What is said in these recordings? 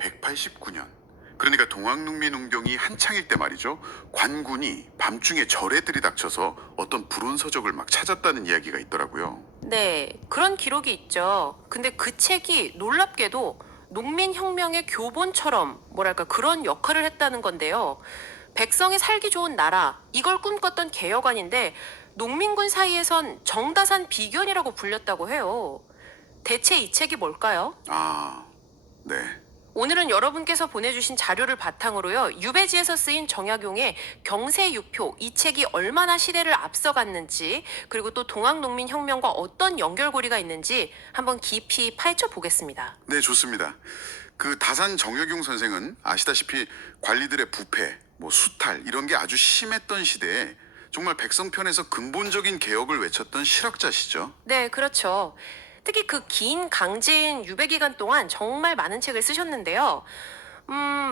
189년. 그러니까 동학농민운동이 한창일 때 말이죠. 관군이 밤중에 절에 들이닥쳐서 어떤 불온 서적을 막 찾았다는 이야기가 있더라고요. 네, 그런 기록이 있죠. 근데 그 책이 놀랍게도 농민혁명의 교본처럼 뭐랄까 그런 역할을 했다는 건데요. 백성이 살기 좋은 나라, 이걸 꿈꿨던 개혁안인데 농민군 사이에선 정다산 비견이라고 불렸다고 해요. 대체 이 책이 뭘까요? 아, 네. 오늘은 여러분께서 보내주신 자료를 바탕으로요, 유배지에서 쓰인 정약용의 경세유표, 이 책이 얼마나 시대를 앞서갔는지, 그리고 또 동학농민혁명과 어떤 연결고리가 있는지 한번 깊이 파헤쳐 보겠습니다. 네, 좋습니다. 그 다산 정약용 선생은 아시다시피 관리들의 부패, 수탈 이런 게 아주 심했던 시대에 정말 백성 편에서 근본적인 개혁을 외쳤던 실학자시죠. 네, 그렇죠. 특히 그 긴 강제인 유배 기간 동안 정말 많은 책을 쓰셨는데요.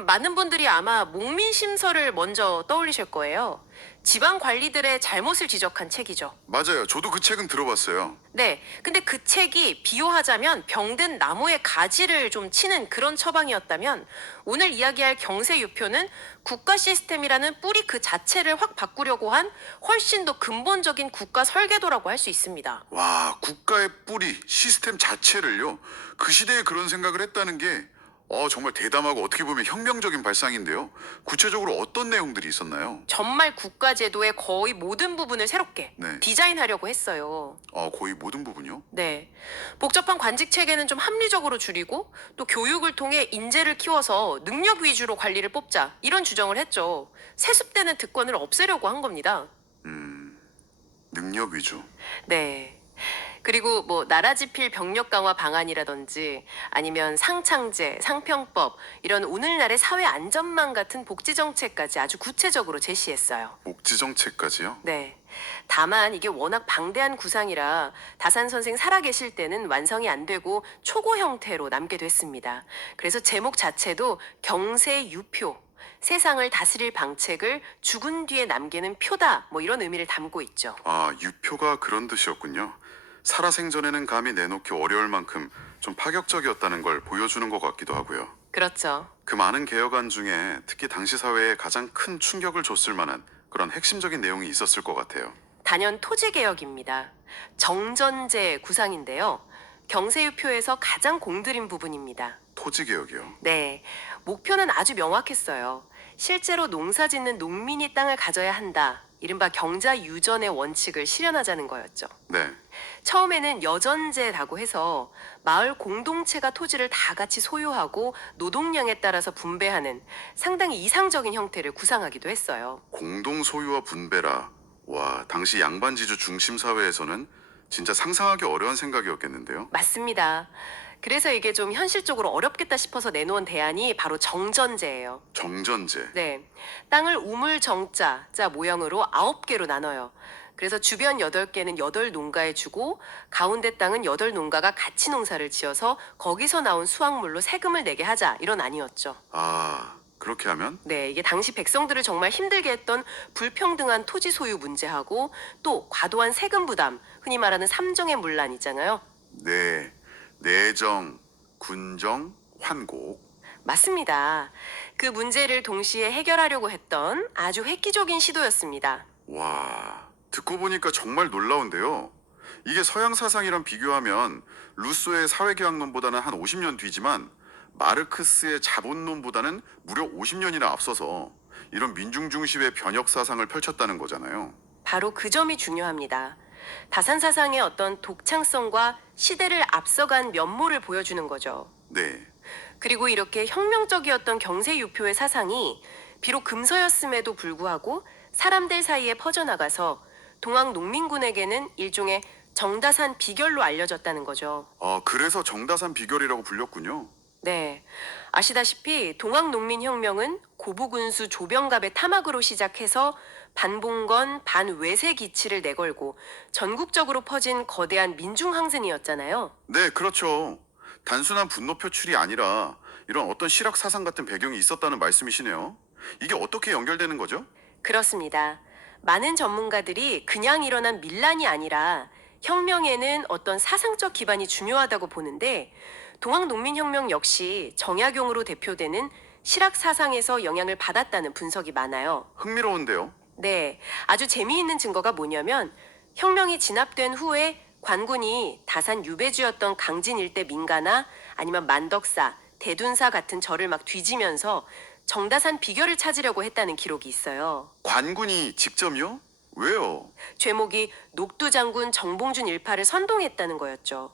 많은 분들이 아마 목민심서를 먼저 떠올리실 거예요. 지방 관리들의 잘못을 지적한 책이죠. 맞아요. 저도 그 책은 들어봤어요. 네. 근데 그 책이 비유하자면 병든 나무의 가지를 좀 치는 그런 처방이었다면, 오늘 이야기할 경세유표는 국가 시스템이라는 뿌리 그 자체를 확 바꾸려고 한 훨씬 더 근본적인 국가 설계도라고 할 수 있습니다. 와, 국가의 뿌리, 시스템 자체를요. 그 시대에 그런 생각을 했다는 게 정말 대담하고 어떻게 보면 혁명적인 발상인데요. 구체적으로 어떤 내용들이 있었나요? 정말 국가 제도의 거의 모든 부분을 새롭게 네. 디자인하려고 했어요. 거의 모든 부분요? 네. 복잡한 관직 체계는 좀 합리적으로 줄이고, 또 교육을 통해 인재를 키워서 능력 위주로 관리를 뽑자, 이런 주장을 했죠. 세습되는 특권을 없애려고 한 겁니다. 능력 위주. 네. 그리고 뭐 나라지필 병력 강화 방안이라든지 아니면 상창제, 상평법, 이런 오늘날의 사회 안전망 같은 복지 정책까지 아주 구체적으로 제시했어요. 복지 정책까지요? 네. 다만 이게 워낙 방대한 구상이라 다산 선생 살아계실 때는 완성이 안 되고 초고 형태로 남게 됐습니다. 그래서 제목 자체도 경세유표, 세상을 다스릴 방책을 죽은 뒤에 남기는 표다, 뭐 이런 의미를 담고 있죠. 유표가 그런 뜻이었군요. 살아생전에는 감히 내놓기 어려울 만큼 좀 파격적이었다는 걸 보여주는 것 같기도 하고요. 그렇죠. 그 많은 개혁안 중에 특히 당시 사회에 가장 큰 충격을 줬을 만한 그런 핵심적인 내용이 있었을 것 같아요. 단연 토지개혁입니다. 정전제 구상인데요. 경세유표에서 가장 공들인 부분입니다. 토지개혁이요. 네, 목표는 아주 명확했어요. 실제로 농사 짓는 농민이 땅을 가져야 한다. 이른바 경자 유전의 원칙을 실현하자는 거였죠. 네. 처음에는 여전제라고 해서 마을 공동체가 토지를 다 같이 소유하고 노동량에 따라서 분배하는 상당히 이상적인 형태를 구상하기도 했어요. 공동 소유와 분배라. 와, 당시 양반지주 중심 사회에서는 진짜 상상하기 어려운 생각이었겠는데요. 맞습니다. 그래서 이게 좀 현실적으로 어렵겠다 싶어서 내놓은 대안이 바로 정전제예요. 정전제. 네. 땅을 우물 정자 자 모형으로 9개로 나눠요. 그래서 주변 8개는 8농가에 주고 가운데 땅은 8농가가 같이 농사를 지어서 거기서 나온 수확물로 세금을 내게 하자, 이런 안이었죠. 그렇게 하면? 네, 이게 당시 백성들을 정말 힘들게 했던 불평등한 토지 소유 문제하고 또 과도한 세금 부담, 흔히 말하는 삼정의 문란 있잖아요. 네. 내정, 군정, 환곡. 맞습니다. 그 문제를 동시에 해결하려고 했던 아주 획기적인 시도였습니다. 와, 듣고 보니까 정말 놀라운데요. 이게 서양 사상이랑 비교하면 루소의 사회계약론보다는 한 50년 뒤지만 마르크스의 자본론보다는 무려 50년이나 앞서서 이런 민중중심의 변혁 사상을 펼쳤다는 거잖아요. 바로 그 점이 중요합니다. 다산 사상의 어떤 독창성과 시대를 앞서간 면모를 보여주는 거죠. 네. 그리고 이렇게 혁명적이었던 경세유표의 사상이 비록 금서였음에도 불구하고 사람들 사이에 퍼져나가서 동학 농민군에게는 일종의 정다산 비결로 알려졌다는 거죠. 그래서 정다산 비결이라고 불렸군요. 네. 아시다시피 동학농민혁명은 고부군수 조병갑의 탐악으로 시작해서 반봉건 반외세 기치를 내걸고 전국적으로 퍼진 거대한 민중항쟁이었잖아요. 네, 그렇죠. 단순한 분노 표출이 아니라 이런 어떤 실학 사상 같은 배경이 있었다는 말씀이시네요. 이게 어떻게 연결되는 거죠? 그렇습니다. 많은 전문가들이 그냥 일어난 밀란이 아니라 혁명에는 어떤 사상적 기반이 중요하다고 보는데, 동학농민혁명 역시 정약용으로 대표되는 실학 사상에서 영향을 받았다는 분석이 많아요. 흥미로운데요. 네, 아주 재미있는 증거가 뭐냐면 혁명이 진압된 후에 관군이 다산 유배지였던 강진 일대 민가나 아니면 만덕사, 대둔사 같은 절을 막 뒤지면서 정다산 비결을 찾으려고 했다는 기록이 있어요. 관군이 직접요? 왜요? 죄목이 녹두장군 정봉준 일파를 선동했다는 거였죠.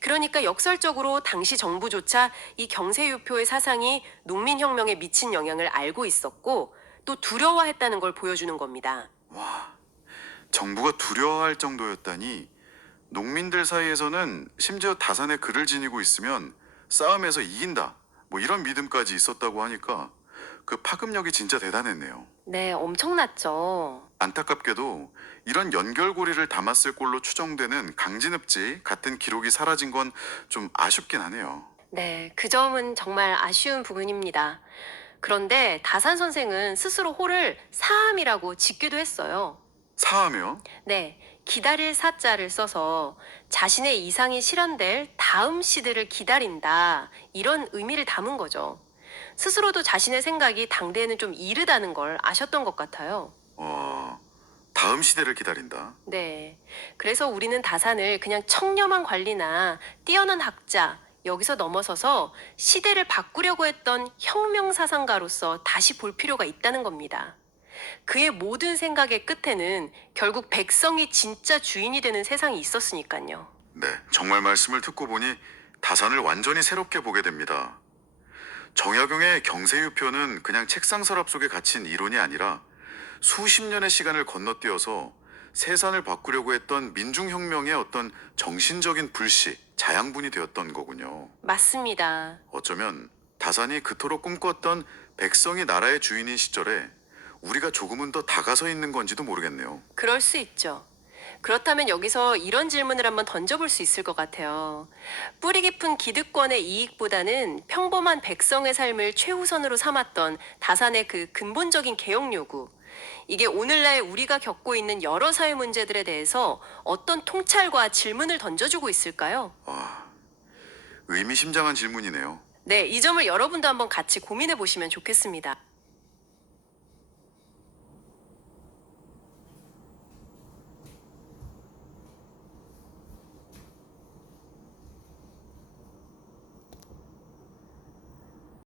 그러니까 역설적으로 당시 정부조차 이 경세유표의 사상이 농민혁명에 미친 영향을 알고 있었고 또 두려워했다는 걸 보여주는 겁니다. 와, 정부가 두려워할 정도였다니. 농민들 사이에서는 심지어 다산에 글을 지니고 있으면 싸움에서 이긴다, 뭐 이런 믿음까지 있었다고 하니까 그 파급력이 진짜 대단했네요. 네, 엄청났죠. 안타깝게도 이런 연결고리를 담았을 걸로 추정되는 강진읍지 같은 기록이 사라진 건 좀 아쉽긴 하네요. 네, 그 점은 정말 아쉬운 부분입니다. 그런데 다산 선생은 스스로 호를 사암이라고 짓기도 했어요. 사하며 네, 기다릴 사자를 써서 자신의 이상이 실현될 다음 시대를 기다린다. 이런 의미를 담은 거죠. 스스로도 자신의 생각이 당대에는 좀 이르다는 걸 아셨던 것 같아요. 다음 시대를 기다린다. 네. 그래서 우리는 다산을 그냥 청렴한 관리나 뛰어난 학자, 여기서 넘어서서 시대를 바꾸려고 했던 혁명사상가로서 다시 볼 필요가 있다는 겁니다. 그의 모든 생각의 끝에는 결국 백성이 진짜 주인이 되는 세상이 있었으니까요. 네, 정말 말씀을 듣고 보니 다산을 완전히 새롭게 보게 됩니다. 정약용의 경세유표는 그냥 책상 서랍 속에 갇힌 이론이 아니라 수십 년의 시간을 건너뛰어서 세상을 바꾸려고 했던 민중혁명의 어떤 정신적인 불씨, 자양분이 되었던 거군요. 맞습니다. 어쩌면 다산이 그토록 꿈꿨던 백성이 나라의 주인인 시절에 우리가 조금은 더 다가서 있는 건지도 모르겠네요. 그럴 수 있죠. 그렇다면 여기서 이런 질문을 한번 던져볼 수 있을 것 같아요. 뿌리 깊은 기득권의 이익보다는 평범한 백성의 삶을 최우선으로 삼았던 다산의 그 근본적인 개혁 요구. 이게 오늘날 우리가 겪고 있는 여러 사회 문제들에 대해서 어떤 통찰과 질문을 던져주고 있을까요? 의미심장한 질문이네요. 네, 이 점을 여러분도 한번 같이 고민해 보시면 좋겠습니다.